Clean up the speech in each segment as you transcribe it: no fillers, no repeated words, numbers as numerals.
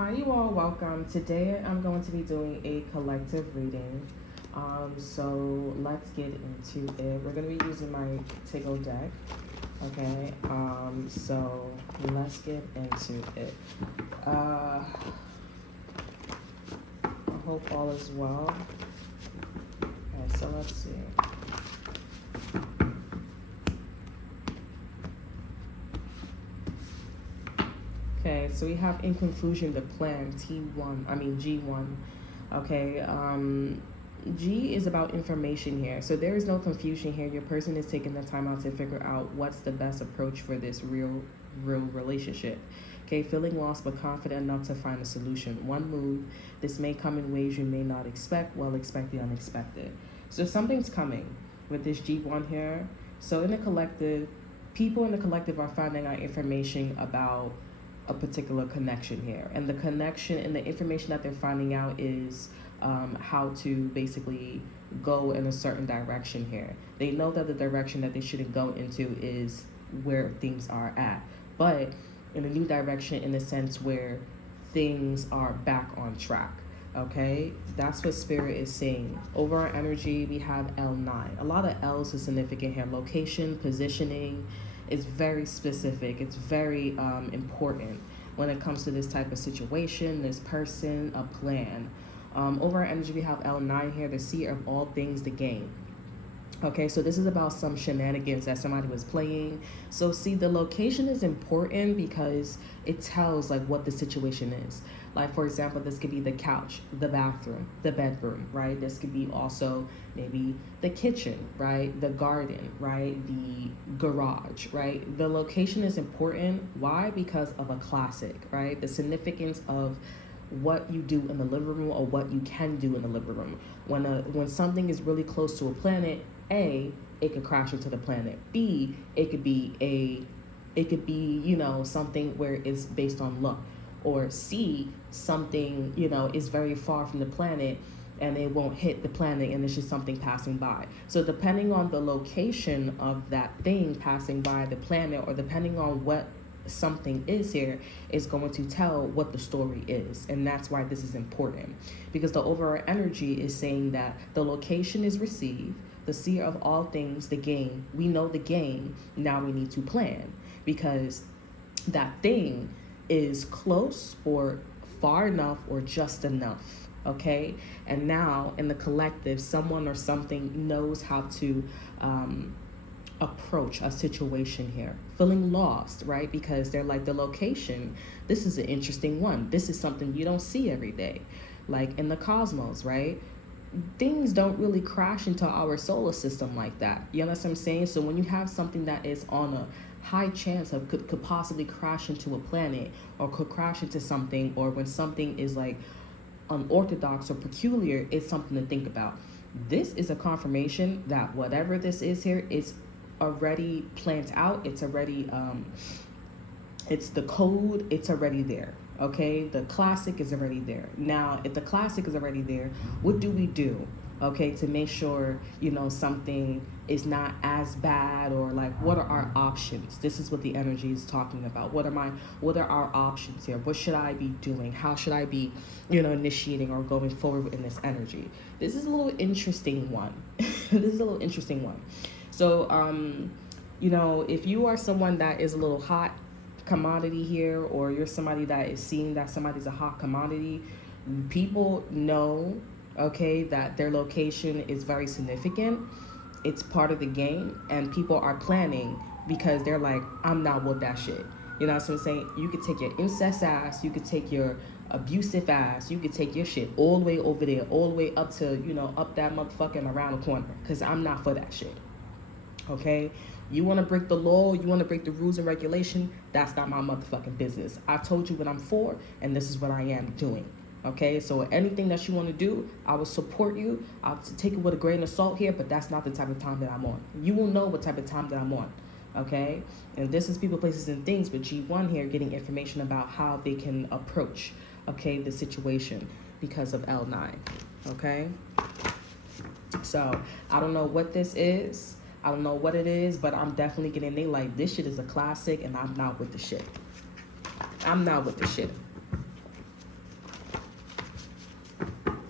Hi, you all. Welcome. Today I'm going to be doing a collective reading. So let's get into it. We're going to be using my Tickle deck. Okay. So let's get into it. I hope all is well. Okay. So let's see. Okay, so we have in conclusion the plan G1. Okay, G is about information here. So there is no confusion here. Your person is taking the time out to figure out what's the best approach for this real relationship. Okay, feeling lost but confident enough to find a solution. One move. This may come in ways you may not expect. Well, expect the unexpected. So something's coming with this G1 here. So in the collective, people in the collective are finding out information about a particular connection here, and the connection and the information that they're finding out is how to basically go in a certain direction here. They know that the direction that they shouldn't go into is where things are at, but in a new direction, in the sense where things are back on track. Okay, that's what Spirit is saying. Over our energy, we have L9. A lot of L's is significant here. Location, positioning. It's very specific. It's very important when it comes to this type of situation, this person, a plan. Over our energy, we have L9 here, the seer of all things, the game. Okay, so this is about some shenanigans that somebody was playing. So see, the location is important because it tells like what the situation is. Like, for example, this could be the couch, the bathroom, the bedroom, right? This could be also maybe the kitchen, right? The garden, right? The garage, right? The location is important. Why? Because of a classic, right? The significance of what you do in the living room or what you can do in the living room. When something is really close to a planet, A, it could crash into the planet. B, it could be something where it's based on luck. Or C, something, is very far from the planet and it won't hit the planet and it's just something passing by. So depending on the location of that thing passing by the planet, or depending on what something is here, is going to tell what the story is. And that's why this is important, because the overall energy is saying that the location is received, the seer of all things, the game. We know the game. Now we need to plan, because that thing is close or far enough or just enough. Okay, and now in the collective, someone or something knows how to approach a situation here. Feeling lost, right? Because they're like, the location, this is an interesting one. This is something you don't see every day. Like in the cosmos, right? Things don't really crash into our solar system like that. You know what I'm saying? So when you have something that is on a high chance of could possibly crash into a planet, or could crash into something, or when something is like unorthodox or peculiar, it's something to think about. This is a confirmation that whatever this is here is already planned out. It's already it's the code, it's already there. Okay, the classic is already there. Now, if the classic is already there, what do we do, okay, to make sure, something is not as bad, or like, what are our options? This is what the energy is talking about. What are our options here? What should I be doing? How should I be, initiating or going forward in this energy? This is a little interesting one. This is a little interesting one. So, if you are someone that is a little hot commodity here, or you're somebody that is seeing that somebody's a hot commodity, people know, okay, that their location is very significant. It's part of the game, and people are planning because they're like, I'm not with that shit. You know what I'm saying? You could take your incest ass, you could take your abusive ass, you could take your shit all the way over there, all the way up to, up that motherfucking around the corner, because I'm not for that shit. Okay? You want to break the law, you want to break the rules and regulation, that's not my motherfucking business. I told you what I'm for, and this is what I am doing. Okay, so anything that you want to do, I will support you. I'll take it with a grain of salt here, but that's not the type of time that I'm on. You will know what type of time that I'm on. Okay, and this is people, places, and things with G1 here, getting information about how they can approach, okay, the situation because of L9. Okay, so I don't know what this is. I don't know what it is, but I'm definitely getting, they like, this shit is a classic, and I'm not with the shit. I'm not with the shit.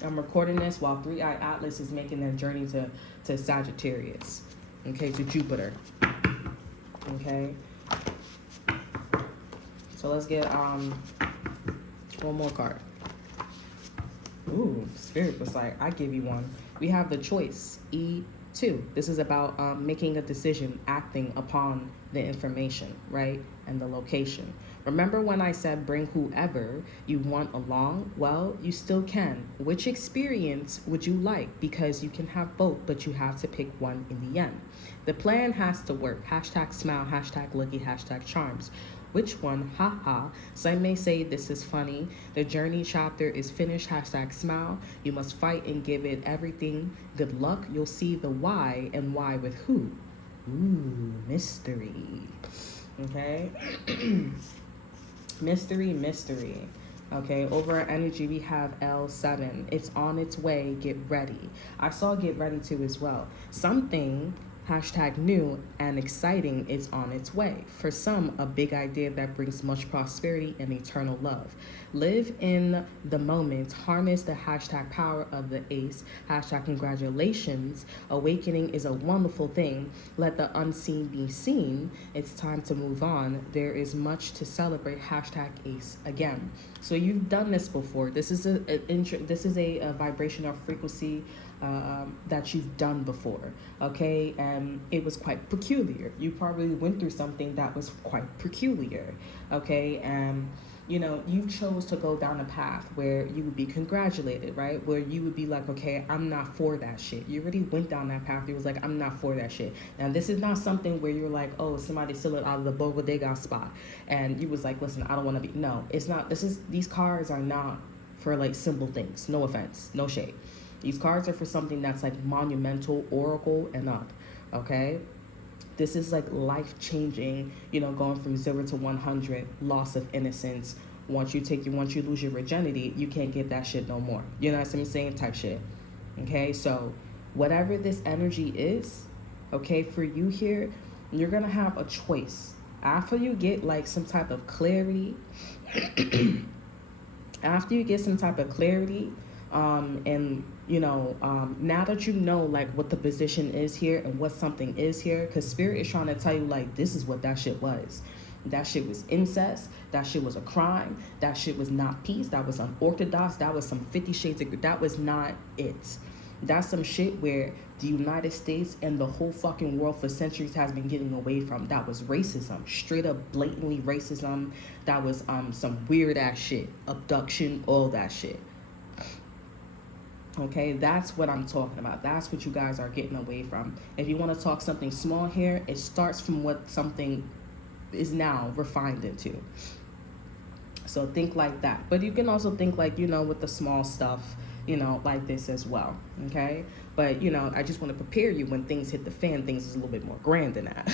I'm recording this while Three-Eye Atlas is making their journey to Sagittarius, okay, to Jupiter, okay? So let's get one more card. Ooh, Spirit was like, I give you one. We have the choice, E2. This is about making a decision, acting upon the information, right? And the location. Remember when I said bring whoever you want along? Well, you still can. Which experience would you like? Because you can have both, but you have to pick one in the end. The plan has to work. Hashtag smile, hashtag lucky, hashtag charms. Which one? Haha. Some may say this is funny. The journey chapter is finished. Hashtag smile. You must fight and give it everything. Good luck. You'll see the why and why with who. Ooh, mystery. Okay. Mystery. Okay, over our energy, we have L7. It's on its way. Get ready. I saw get ready too as well. Something hashtag new and exciting is on its way. For some, a big idea that brings much prosperity and eternal love. Live in the moment. Harness the hashtag power of the ace. Hashtag congratulations. Awakening is a wonderful thing. Let the unseen be seen. It's time to move on. There is much to celebrate. Hashtag ace again. So you've done this before. This is a vibrational frequency that you've done before, okay? And it was quite peculiar. You probably went through something that was quite peculiar, okay? And you chose to go down a path where you would be congratulated, right? Where you would be like, okay, I'm not for that shit. You already went down that path. You was like, I'm not for that shit. Now, this is not something where you're like, oh, somebody's stealing out of the bodega spot. And you was like, listen, I don't want to be. No, it's not. These cards are not for like simple things. No offense, no shade. These cards are for something that's like monumental, oracle, and up, okay? This is like life-changing, going from 0 to 100, loss of innocence. Once you lose your virginity, you can't get that shit no more. You know what I'm saying? Type shit. Okay, so whatever this energy is, okay, for you here, you're gonna have a choice. After you get like some type of clarity, and now that you know like what the position is here and what something is here, because Spirit is trying to tell you like this is what that shit was. That shit was incest. That shit was a crime. That shit was not peace. That was unorthodox. That was some 50 Shades of... That was not it. That's some shit where the United States and the whole fucking world for centuries has been getting away from. That was racism. Straight up blatantly racism. That was some weird ass shit. Abduction, all that shit. Okay, that's what I'm talking about. That's what you guys are getting away from. If you want to talk something small here, it starts from what something is now refined into. So think like that. But you can also think like, with the small stuff, like this as well. Okay, but I just want to prepare you when things hit the fan, things is a little bit more grand than that.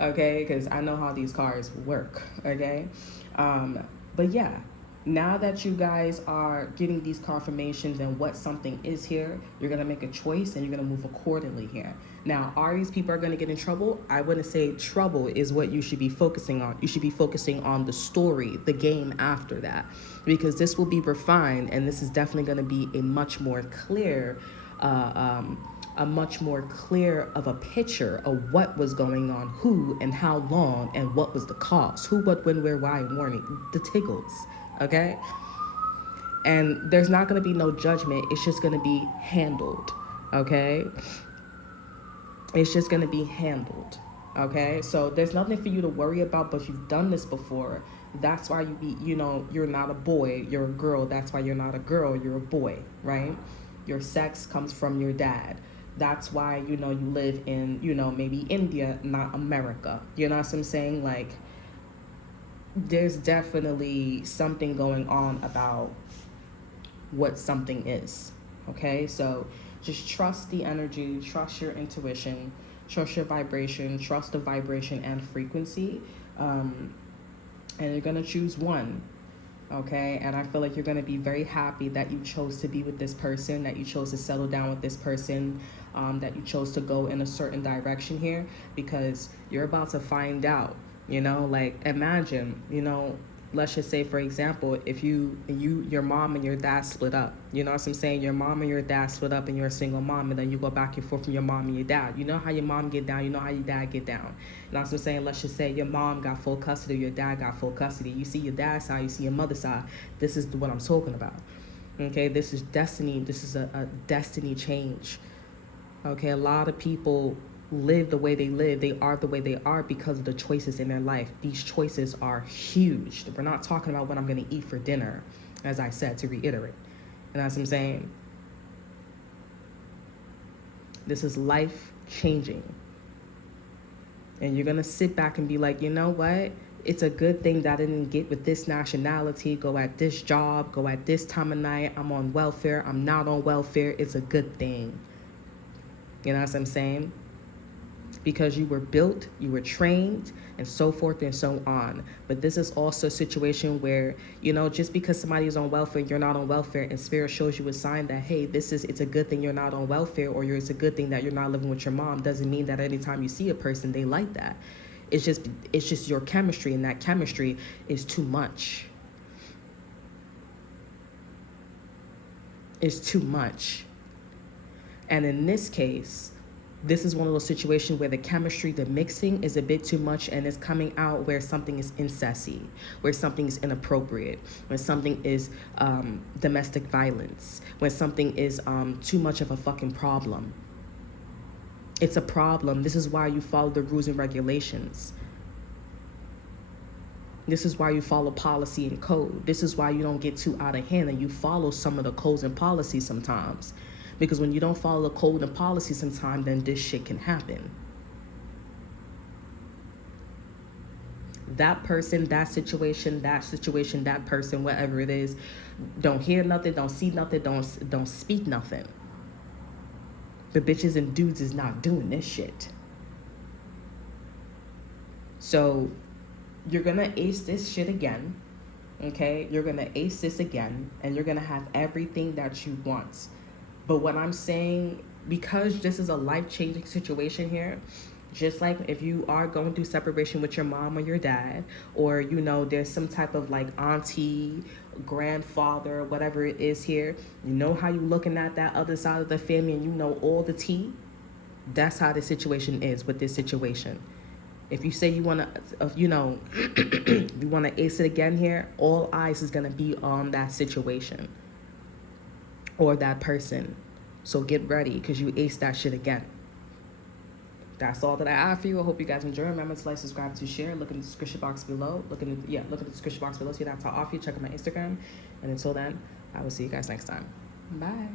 Okay, because I know how these cards work. Okay, but yeah, now that you guys are getting these confirmations and what something is here, you're going to make a choice and you're going to move accordingly here. Now, are these people going to get in trouble? I wouldn't say trouble is what you should be focusing on. You should be focusing on the story, the game after that, because this will be refined and this is definitely going to be a much more clear of a picture of what was going on, who and how long and what was the cause, who, what, when, where, why, warning, the tickles. Okay, and there's not going to be no judgment. It's just going to be handled. Okay, it's just going to be handled. Okay, so there's nothing for you to worry about, but you've done this before. That's why you're not a boy, you're a girl. That's why you're not a girl, you're a boy, right? Your sex comes from your dad. That's why you live in maybe India, not America. You know what I'm saying? Like, there's definitely something going on about what something is. Okay, so just trust the energy, trust your intuition, trust your vibration, trust the vibration and frequency, and you're gonna choose one. Okay, and I feel like you're gonna be very happy that you chose to be with this person, that you chose to settle down with this person, that you chose to go in a certain direction here, because you're about to find out. Like, imagine, let's just say, for example, if your mom and your dad split up, you know what I'm saying? Your mom and your dad split up and you're a single mom, and then you go back and forth from your mom and your dad. You know how your mom get down, you know how your dad get down. You know what I'm saying? Let's just say your mom got full custody, your dad got full custody. You see your dad's side, you see your mother's side. This is what I'm talking about. Okay, this is destiny. This is a destiny change. Okay, a lot of people live the way they live. They are the way they are because of the choices in their life. These choices are huge. We're not talking about what I'm going to eat for dinner, as I said, to reiterate. And that's what I'm saying. This is life changing. And you're going to sit back and be like, you know what? It's a good thing that I didn't get with this nationality, go at this job, go at this time of night. I'm on welfare. I'm not on welfare. It's a good thing. You know what I'm saying? Because you were built, you were trained, and so forth and so on. But this is also a situation where, you know, just because somebody is on welfare, you're not on welfare, and Spirit shows you a sign that, hey, it's a good thing you're not on welfare, or it's a good thing that you're not living with your mom, doesn't mean that anytime you see a person, they like that. It's just your chemistry, and that chemistry is too much. It's too much. And in this case, this is one of those situations where the chemistry, the mixing is a bit too much, and it's coming out where something is incesty, where something is inappropriate, when something is domestic violence, when something is too much of a fucking problem. It's a problem. This is why you follow the rules and regulations. This is why you follow policy and code. This is why you don't get too out of hand and you follow some of the codes and policies sometimes. Because when you don't follow the code and policy sometimes, then this shit can happen. That person, that situation, that person, whatever it is, don't hear nothing, don't see nothing, don't speak nothing. The bitches and dudes is not doing this shit. So you're gonna ace this shit again, okay? You're gonna ace this again, and you're gonna have everything that you want. But what I'm saying, because this is a life-changing situation here, just like if you are going through separation with your mom or your dad, or, you know, there's some type of like auntie, grandfather, whatever it is here, you know how you looking at that other side of the family and you know all the tea? That's how the situation is with this situation. If you say you want to, you know, you want to ace it again here, all eyes is going to be on that situation or that person. So get ready, because you ace that shit again. That's all that I have for you. I hope you guys enjoy. Remember to like, subscribe, to share. Look in the description box below. Look at the description box below. See that to offer you. Check out my Instagram. And until then, I will see you guys next time. Bye.